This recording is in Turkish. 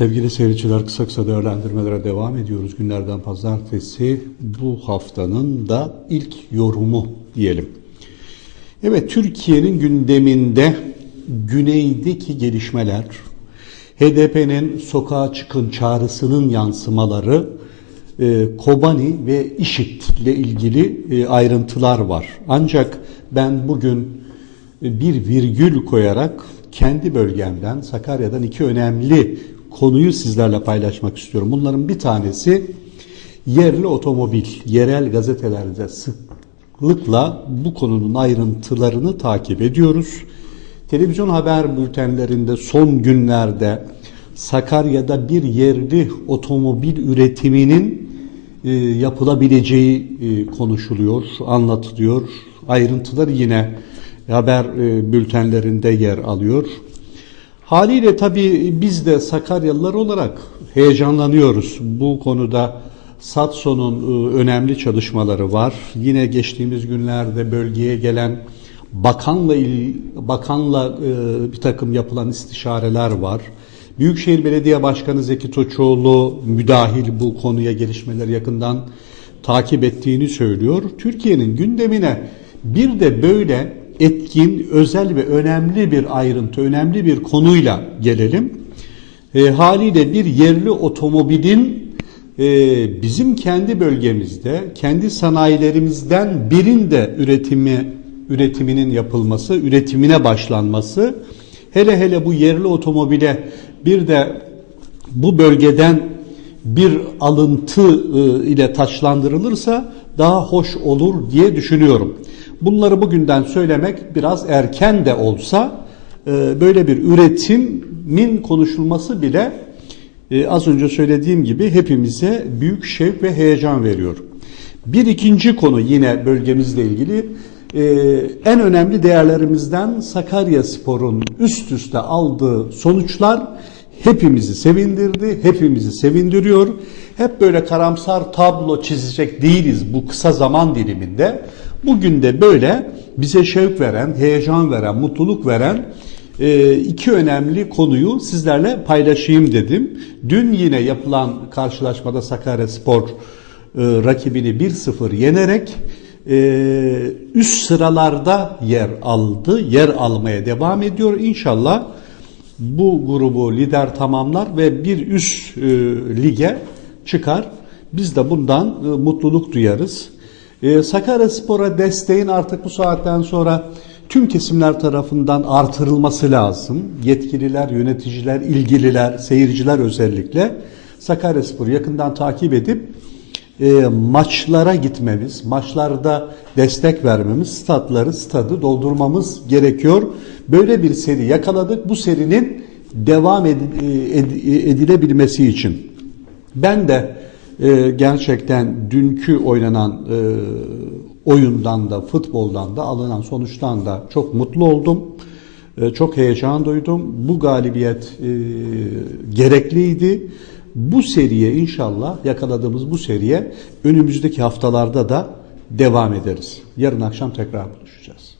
Sevgili seyirciler kısa kısa değerlendirmelere devam ediyoruz. Günlerden pazartesi bu haftanın da ilk yorumu diyelim. Evet Türkiye'nin gündeminde güneydeki gelişmeler, HDP'nin sokağa çıkın çağrısının yansımaları, e, Kobani ve IŞİD ile ilgili e, ayrıntılar var. Ancak ben bugün e, bir virgül koyarak kendi bölgemden Sakarya'dan iki önemli konuyu sizlerle paylaşmak istiyorum. Bunların bir tanesi yerli otomobil, yerel gazetelerde sıklıkla bu konunun ayrıntılarını takip ediyoruz. Televizyon haber bültenlerinde son günlerde Sakarya'da bir yerli otomobil üretiminin e, yapılabileceği e, konuşuluyor, anlatılıyor. Ayrıntıları yine haber e, bültenlerinde yer alıyor. Haliyle tabii biz de Sakaryalılar olarak heyecanlanıyoruz. Bu konuda SATSO'nun e, önemli çalışmaları var. Yine geçtiğimiz günlerde bölgeye gelen bakanla il, bakanla e, bir takım yapılan istişareler var. Büyükşehir Belediye Başkanı Zeki Toçoğlu müdahil bu konuya gelişmeleri yakından takip ettiğini söylüyor. Türkiye'nin gündemine bir de böyle etkin, özel ve önemli bir ayrıntı, önemli bir konuyla gelelim. E, haliyle bir yerli otomobilin e, bizim kendi bölgemizde, kendi sanayilerimizden birinde üretimi üretiminin yapılması, üretimine başlanması, hele hele bu yerli otomobile bir de bu bölgeden bir alıntı e, ile taçlandırılırsa daha hoş olur diye düşünüyorum. Bunları bugünden söylemek biraz erken de olsa e, böyle bir üretimin konuşulması bile e, az önce söylediğim gibi hepimize büyük şevk ve heyecan veriyor. Bir ikinci konu yine bölgemizle ilgili e, en önemli değerlerimizden Sakarya Spor'un üst üste aldığı sonuçlar hepimizi sevindirdi, hepimizi sevindiriyor. Hep böyle karamsar tablo çizecek değiliz bu kısa zaman diliminde. Bugün de böyle bize şevk veren, heyecan veren, mutluluk veren e, iki önemli konuyu sizlerle paylaşayım dedim. Dün yine yapılan karşılaşmada Sakarya Spor e, rakibini 1-0 yenerek e, üst sıralarda yer aldı, yer almaya devam ediyor. İnşallah bu grubu lider tamamlar ve bir üst lige çıkar. Biz de bundan e, mutluluk duyarız. E, Sakarya Spor'a desteğin artık bu saatten sonra tüm kesimler tarafından artırılması lazım. Yetkililer, yöneticiler, ilgililer, seyirciler özellikle Sakarya Spor'u yakından takip edip e, maçlara gitmemiz, maçlarda destek vermemiz, statları, stadı doldurmamız gerekiyor. Böyle bir seri yakaladık. Bu serinin devam ed- ed- edilebilmesi için. Ben de e, gerçekten dünkü oynanan e, oyundan da, futboldan da, alınan sonuçtan da çok mutlu oldum. E, çok heyecan duydum. Bu galibiyet e, gerekliydi. Bu seriye inşallah yakaladığımız bu seriye önümüzdeki haftalarda da devam ederiz. Yarın akşam tekrar buluşacağız.